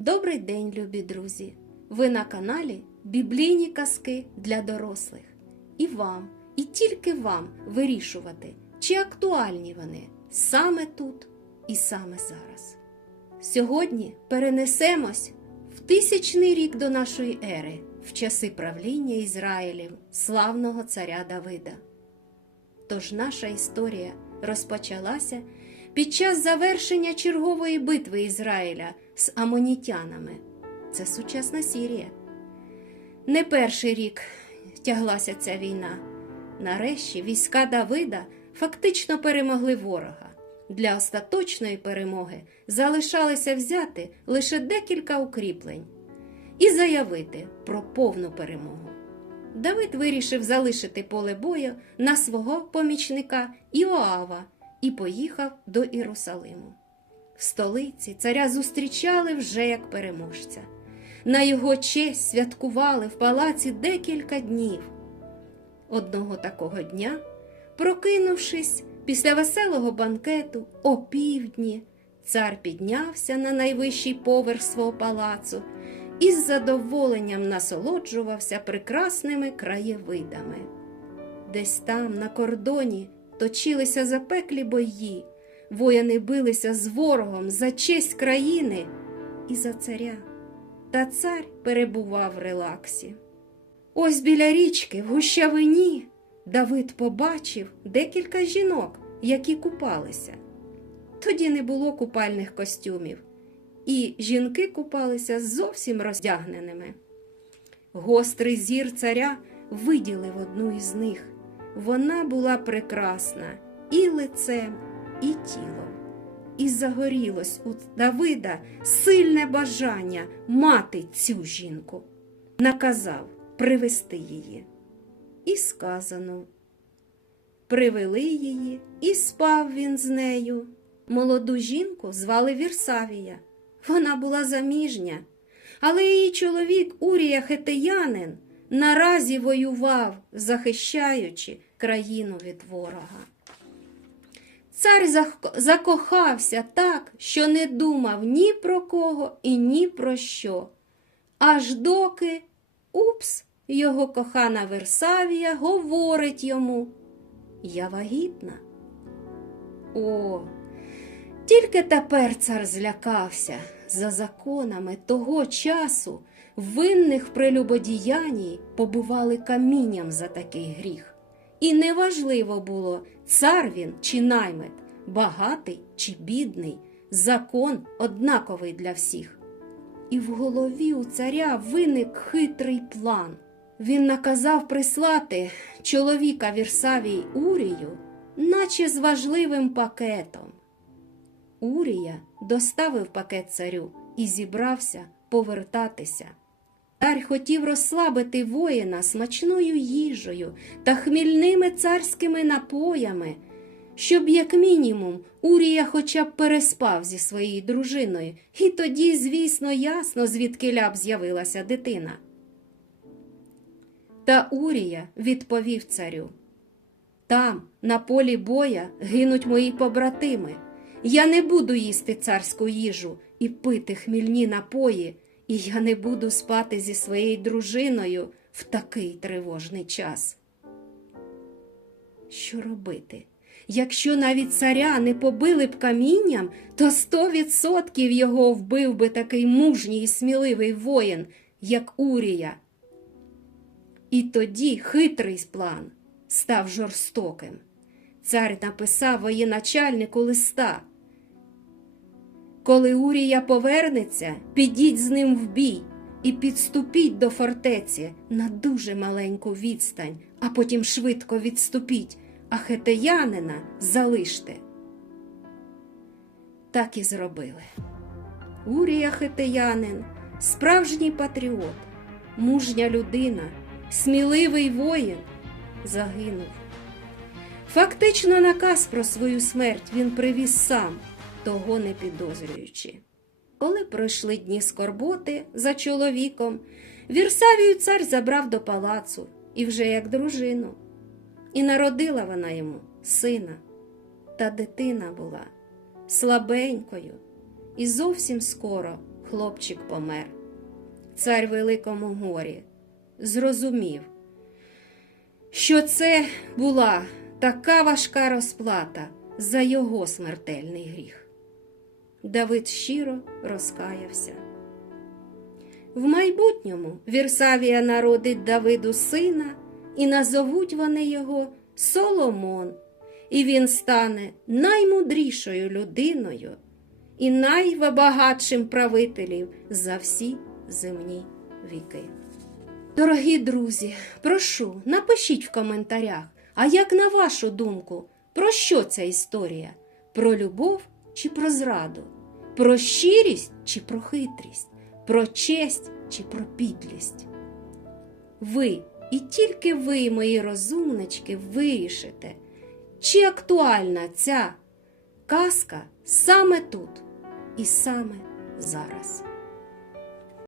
Добрий день, любі друзі! Ви на каналі Біблійні казки для дорослих. І вам, і тільки вам вирішувати, чи актуальні вони саме тут і саме зараз. Сьогодні перенесемось в тисячний рік до нашої ери, в часи правління Ізраїлів, славного царя Давида. Тож наша історія розпочалася під час завершення чергової битви Ізраїля з амонітянами. Це сучасна Сірія. Не перший рік тяглася ця війна. Нарешті війська Давида фактично перемогли ворога. Для остаточної перемоги залишалося взяти лише декілька укріплень і заявити про повну перемогу. Давид вирішив залишити поле бою на свого помічника Іоава і поїхав до Єрусалиму. В столиці царя зустрічали вже як переможця. На його честь святкували в палаці декілька днів. Одного такого дня, прокинувшись після веселого банкету о півдні, цар піднявся на найвищий поверх свого палацу і з задоволенням насолоджувався прекрасними краєвидами. Десь там, на кордоні, точилися запеклі бої, воїни билися з ворогом за честь країни і за царя. Та цар перебував в релаксі. Ось біля річки, в гущавині, Давид побачив декілька жінок, які купалися. Тоді не було купальних костюмів, і жінки купалися зовсім роздягненими. Гострий зір царя виділив одну із них. Вона була прекрасна і лицем, і тілом. І загорілось у Давида сильне бажання мати цю жінку. Наказав привести її. І сказано. Привели її, і спав він з нею. Молоду жінку звали Вірсавія. Вона була заміжня, але її чоловік Урія Хетеянин наразі воював, захищаючи країну від ворога. Цар закохався так, що не думав ні про кого і ні про що. Аж доки упс, його кохана Версавія говорить йому Я вагітна. О, тільки тепер цар злякався за законами того часу. Винних в прелюбодіянні побували камінням за такий гріх. І неважливо було, цар він чи наймит, багатий чи бідний, закон однаковий для всіх. І в голові у царя виник хитрий план. Він наказав прислати чоловіка Вірсавій Урію, наче з важливим пакетом. Урія доставив пакет царю і зібрався повертатися. Цар хотів розслабити воїна смачною їжею та хмільними царськими напоями, щоб, як мінімум, Урія хоча б переспав зі своєю дружиною, і тоді, звісно, ясно, звідки ляб з'явилася дитина. Та Урія відповів царю Там, на полі боя, гинуть мої побратими. Я не буду їсти царську їжу і пити хмільні напої, і я не буду спати зі своєю дружиною в такий тривожний час. Що робити? Якщо навіть царя не побили б камінням, то сто відсотків його вбив би такий мужній і сміливий воїн, як Урія. І тоді хитрий план став жорстоким. Цар написав воєначальнику листа. Коли Урія повернеться, підіть з ним в бій і підступіть до фортеці на дуже маленьку відстань, а потім швидко відступіть, а хетеянина залиште. Так і зробили. Урія хетеянин, справжній патріот, мужня людина, сміливий воїн, загинув. Фактично наказ про свою смерть він привіз сам, того не підозрюючи. Коли пройшли дні скорботи за чоловіком, Вірсавію цар забрав до палацу і вже як дружину. І народила вона йому сина. Та дитина була слабенькою, і зовсім скоро хлопчик помер. Цар Великому горі зрозумів, що це була така важка розплата за його смертельний гріх. Давид щиро розкаявся. В майбутньому Вірсавія народить Давиду сина, і назовуть вони його Соломон, і він стане наймудрішою людиною і найбагатшим правителів за всі земні віки. Дорогі друзі, прошу, напишіть в коментарях, а як на вашу думку, про що ця історія? Про любов чи про зраду? Про щирість чи про хитрість? Про честь чи про підлість? Ви і тільки ви, мої розумнички, вирішите, чи актуальна ця казка саме тут і саме зараз.